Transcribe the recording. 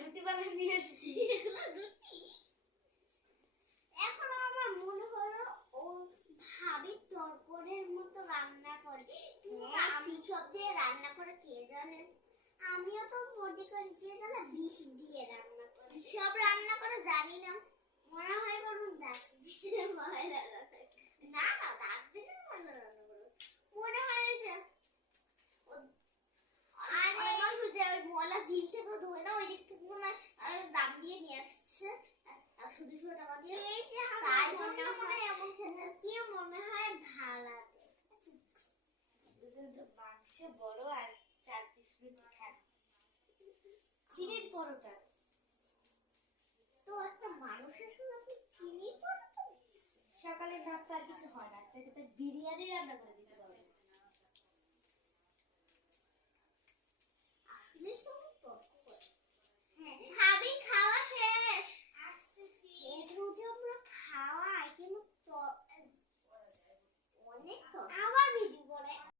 রুটি বানিয়ে দিয়েছি। এখন আমার মনে হলো ও ভাবি তরকারির মতো রান্না করে, আমি সব দিয়ে রান্না করে কে জানে। আমিও তো মনে করি যে না বিষ দিয়ে রান্না করে, সব রান্না করে জানি না। মনে হয় কোনো ডাস্টবিনে ময়লা রাখে। না না, ডাস্টবিনে ময়লা রান্না করে মনে হয় যে আরে আমার যে ময়লা ঝিল থেকে ধরে না ওই দিক থেকে মনে হয় দাম দিয়ে নিয়ে আসছে, শুধু শুধু টাকা দিয়ে। এই যে তাই মনে হয় এমন খেতে কি মনে হয় ভাড়া মাংস বড় আর 4 পিস রুটি খান, চিনির পরোটা। তো একটা মানুষের সঙ্গে আপনি চিনি পরোটা সকালে নাস্তা আর কিছু হয় না, তাই বিরিয়ানি রান্না করে